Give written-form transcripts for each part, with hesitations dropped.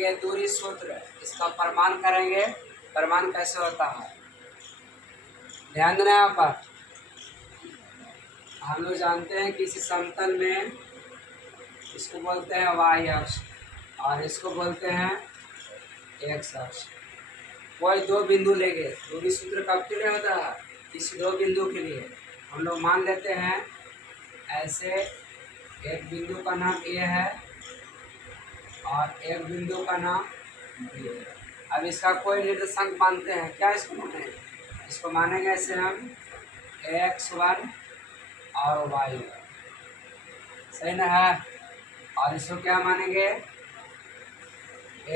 करेंगे दूरी सूत्र, इसका प्रमाण करेंगे। प्रमाण कैसे होता है ध्यान देना। यहाँ पर हम लोग जानते हैं कि इसी समतल में इसको बोलते हैं वाई अक्ष और इसको बोलते हैं एक्स अक्ष। कोई दो बिंदु लेंगे, दूरी सूत्र कब के लिए होता है? किसी दो बिंदु के लिए। हम लोग मान लेते हैं ऐसे एक बिंदु का नाम ए है और एक बिंदु का नाम बी है। अब इसका कोई निर्देशांक मानते हैं, क्या इसको माने? इसको मानेंगे ऐसे हम x1 और y1, सही ना है। और इसको क्या मानेंगे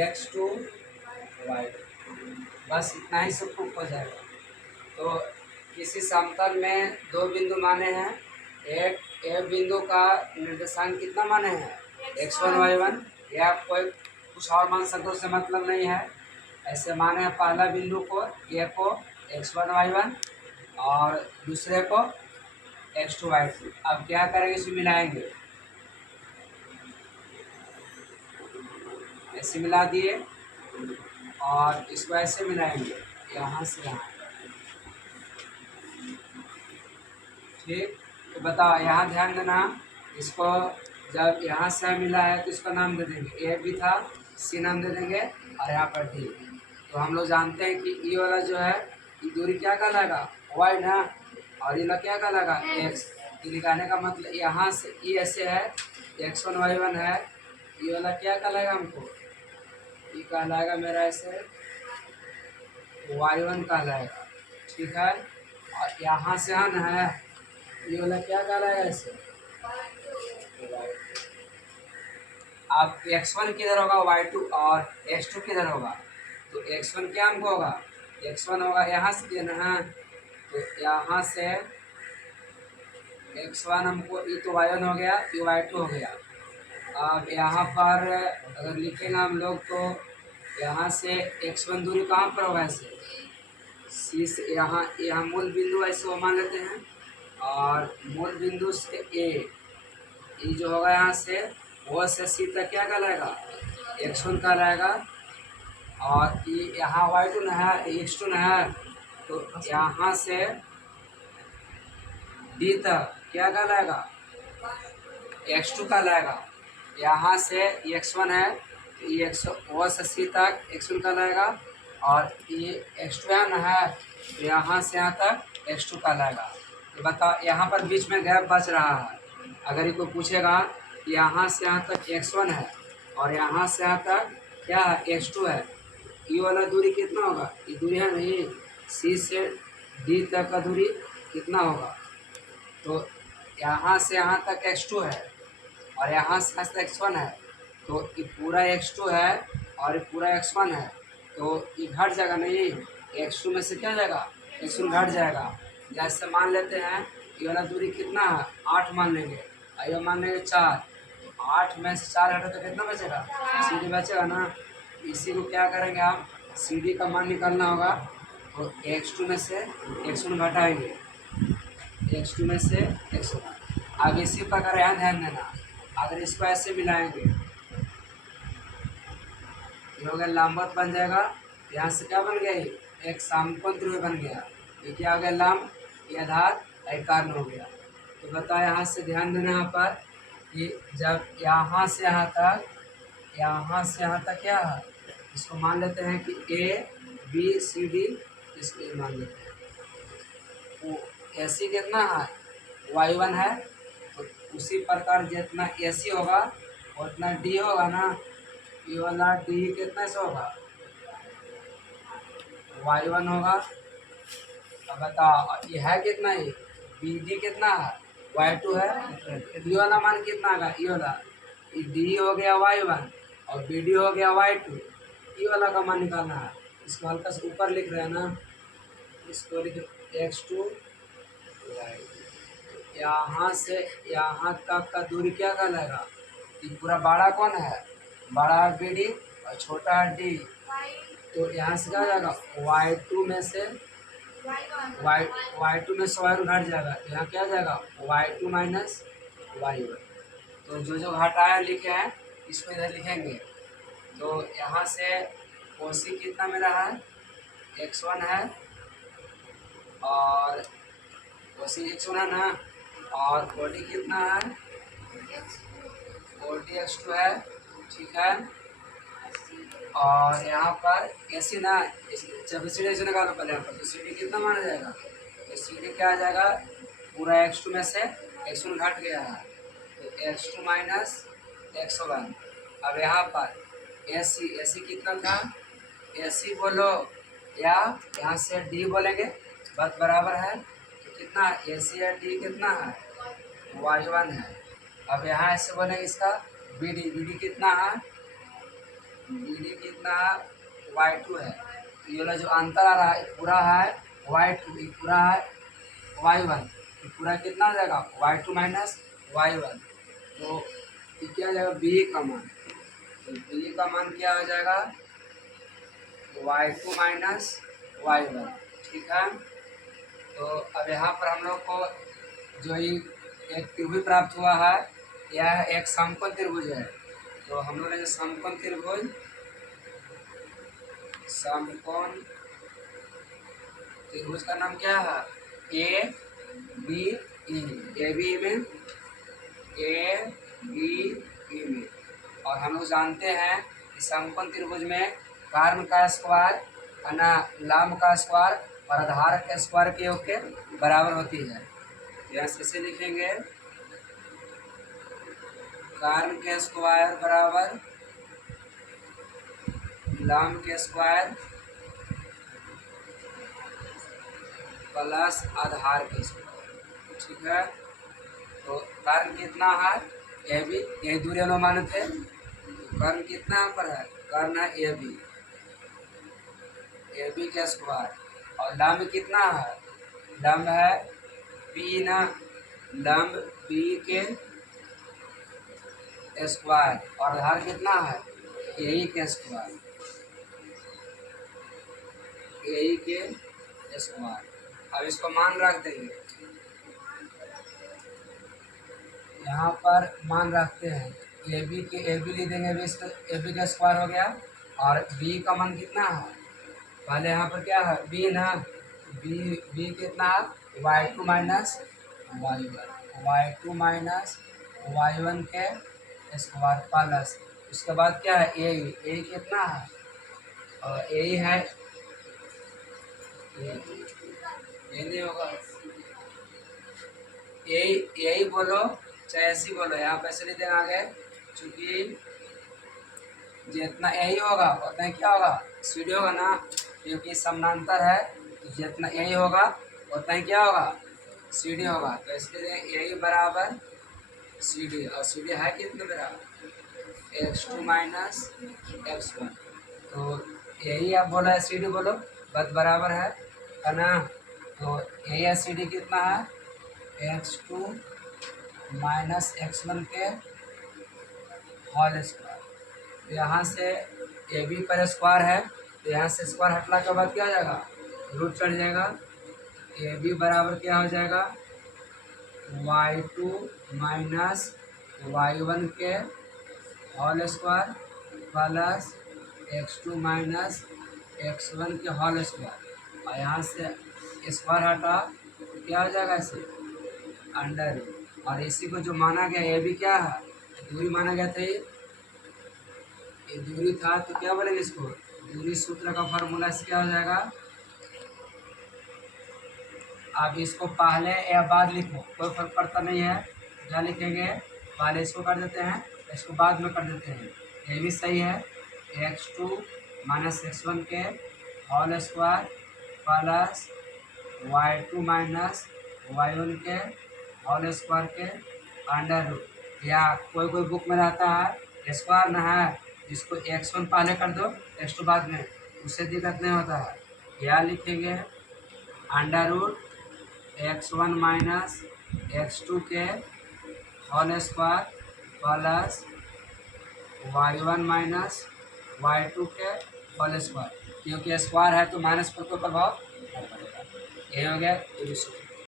x2 y2, बस इतना ही सब प्रूफ हो जाएगा। तो किसी समतल में दो बिंदु माने हैं, एक बिंदु का निर्देशांक कितना माने हैं x1 y1, या कोई कुछ और मान सकते, उससे मतलब नहीं है। ऐसे माने हैं पहला बिंदु को ए को x1 y1 और दूसरे को x2 y2। अब क्या करेंगे, इसे मिलाएंगे, ऐसे मिला दिए और इसको ऐसे मिलाएंगे यहाँ से यहाँ। ठीक, तो बताओ यहाँ ध्यान देना। इसको जब यहाँ से मिला है तो इसका नाम दे देंगे, ए भी था सी नाम दे देंगे और यहाँ पर डी। तो हम लोग जानते हैं कि ई वाला जो है ये दूरी क्या कहलाएगा, वाई ना, और ये क्या कहलाएगा एक्स। निकालने का मतलब यहाँ से ई ऐसे है x1 y1 है, ये वाला क्या कहलाएगा हमको, ये कहलाएगा मेरा ऐसे y1 कहलाएगा। ठीक है, और यहाँ से है ना है ये वाला क्या कहलाएगा ऐसे। अब x1 किधर होगा, y2 और x2 किधर होगा, तो x1 क्या हमको होगा, x1 होगा यहाँ से देना है, तो यहाँ से x1 हमको, ये तो y1 हो गया, ये y2 हो गया। अब यहाँ पर अगर लिखेंगे हम लोग तो यहाँ से x1 दूरी कहाँ पर होगा, ऐसे सी से यहाँ मूल बिंदु ऐसे वो मान लेते हैं, और मूल बिंदु से ए जो होगा यहाँ से वो से सी तक क्या कहलाएगा, x1 कहलाएगा। और ये यहाँ y2 न है, x2 न है, तो यहाँ से d तक क्या कहलाएगा, x2 कहलाएगा। यहाँ से x1 है, ये वो से सी तक x1 कहलाएगा, और ये x2 है न है, तो यहाँ से यहाँ तक x2 कहलाएगा। तो बताओ यहाँ पर बीच में गैप बच रहा है। अगर ये कोई पूछेगा यहाँ से यहाँ तक x1 है और यहाँ से यहाँ तक क्या है x2 है, ये वाला दूरी कितना होगा, ये दूरी है नहीं, सी से डी तक का दूरी कितना होगा, तो यहाँ से यहाँ तक x2 है और यहाँ से यहाँ तक x1 है, तो ये पूरा x2 है और ये पूरा x1 है, तो ये घट जाएगा नहीं, x2 में से क्या जाएगा, x1 घट जाएगा। जैसे मान लेते हैं ये वाला दूरी कितना है, 8 मान लेंगे, आइए मान लेंगे 4, 8 में से 4 हटा तो कितना बचेगा, सी डी बचेगा ना। इसी को क्या करेंगे, आप सी डी का मान निकालना होगा, तो x2 में से x1 घटाएंगे, x2 में से x1। अब इसी प्रकार यहाँ ध्यान देना, अगर इसको ऐसे मिलाएंगे ये हो गया लंबवत बन जाएगा, यहाँ से क्या बन गया, एक समकोण त्रिभुज बन गया। ये क्या हो गया, लंब, ये आधार, एक कारण हो गया। तो बताओ यहाँ से ध्यान देना, यहाँ पर कि जब यहाँ से यहाँ तक क्या है, इसको मान लेते हैं कि ए बी सी डी, इसको मान लेते हैं। वो ए सी कितना है, y1 है, तो उसी प्रकार जितना ए सी होगा उतना डी होगा ना, ये वाला डी कितना से होगा, y1 होगा। अब बताओ ये है कितना, ये बी डी कितना है, y2 है, डी वाला मान कितना आएगा, ये वाला डी हो गया y1 और बी डी हो गया y2, ये वाला का मान निकालना है। इसको हल्का से ऊपर लिख रहे हैं ना, इसको लिख x2 यहाँ से यहाँ तक का दूरी क्या कहलाएगा, ये पूरा बड़ा कौन है, बड़ा है बी डी और छोटा है डी, तो यहाँ से क्या जाएगा, y2 में से y2 में से y1 घट जाएगा, तो यहाँ क्या जाएगा y2 माइनस y1। तो जो जो घटाया लिखे हैं इसको इधर लिखेंगे, तो यहाँ से OC कितना मिला है, x1 है, और OC x1 है ना, और OD कितना है, OD x2 है, ठीक है। और यहाँ पर AC ना, जब CD से निकालो पहले यहाँ पर, तो CD कितना माना जाएगा, तो CD क्या आ जाएगा, पूरा x2 में से x1 घट गया है, तो x2 माइनस x1। अब यहाँ पर AC कितना था, AC बोलो या यहाँ से D बोलेंगे, बात बराबर है, तो कितना AC या D कितना है, y1 है। अब यहाँ ऐसे बोलेंगे इसका BD कितना है, BD कितना है, y2 है। तो ये वाला जो अंतर आ रहा है पूरा है y2, ये पूरा है y1, तो पूरा कितना हो जाएगा, y2 माइनस y1। तो ये क्या हो जाएगा, B का मान, तो B का मान क्या हो जाएगा, y2 माइनस y1, ठीक है। तो अब यहाँ पर हम लोग को जो ये एक त्रिभुज प्राप्त हुआ है, यह एक समकोण त्रिभुज है। तो हम लोग ने जो समकोण त्रिभुज का नाम क्या है, ABE में। और हम लोग जानते हैं कि समकोण त्रिभुज में कर्ण का स्क्वायर है ना, लंब का स्क्वायर और आधार के स्क्वायर के योग के बराबर होती है। यहाँ से लिखेंगे कर्ण के स्क्वायर बराबर लंब के स्क्वायर प्लस आधार के स्क्वायर, ठीक है। तो कर्ण कितना है, AB, यही दूरी अनुमानित है, तो कर्ण कितना यहाँ पर है, कर्ण है AB के स्क्वायर, और लंब कितना है, लंब है B ना, लंब B के स्क्वायर, और आधार कितना है, AE के स्क्वायर, AE के स्क्वायर। अब इसको मान रख देंगे, यहाँ पर मान रखते हैं, AB लिख देंगे, AB का स्क्वायर हो गया, और B का मान कितना है, पहले यहाँ पर क्या है, B ना, B कितना है, y2 माइनस y1 के स्क्वायर प्लस, उसके बाद क्या है, AE कितना है, AE है, ये नहीं होगा, यही बोलो चाहे ऐसी बोलो, यहाँ पे ऐसे नहीं देना आगे, चूँकि जितना यही होगा उतना ही क्या होगा, CD होगा ना, क्योंकि समानांतर है, तो जितना यही होगा उतना ही क्या होगा, CD होगा। तो इसलिए यही बराबर CD, और CD है कितने बराबर, x2 माइनस x1। तो यही आप बोला है, CD बोलो, बात बराबर है ना। तो यही है CD कितना है, x2 माइनस x1 के होल स्क्वायर। यहाँ से AB पर स्क्वायर है, तो यहाँ से स्क्वायर हटला के बाद क्या हो जाएगा, रूट चढ़ जाएगा, AB बराबर क्या हो जाएगा, y2 माइनस y1 के whole square plus x2 minus x1 के होल स्क्वायर, और यहाँ से स्क्वायर हटा तो क्या हो जाएगा, इसे अंडर। और इसी को जो माना गया, ये भी क्या है, दूरी माना गया था, ये दूरी था, तो क्या बोलेंगे इसको, दूरी सूत्र का फॉर्मूला से क्या हो जाएगा, आप इसको पहले या बाद लिखो, कोई फर्क पड़ता नहीं है, क्या लिखेंगे, पहले इसको कर देते हैं, इसको बाद में कर देते हैं, ये भी सही है, x2 माइनस x1 के whole square plus y2 minus y1 के होल स्क्वायर के अंडर रूट, या कोई बुक में रहता है स्क्वायर ना है, इसको x1 पहले कर दो, x2 बाद में, उससे दिक्कत नहीं होता है। या लिखेंगे under root x1 minus x2 के whole square plus y1 minus y2 के होल स्क्वायर, क्योंकि स्क्वायर है तो माइनस पर कोई प्रभाव नहीं पड़ेगा। ये हो गया।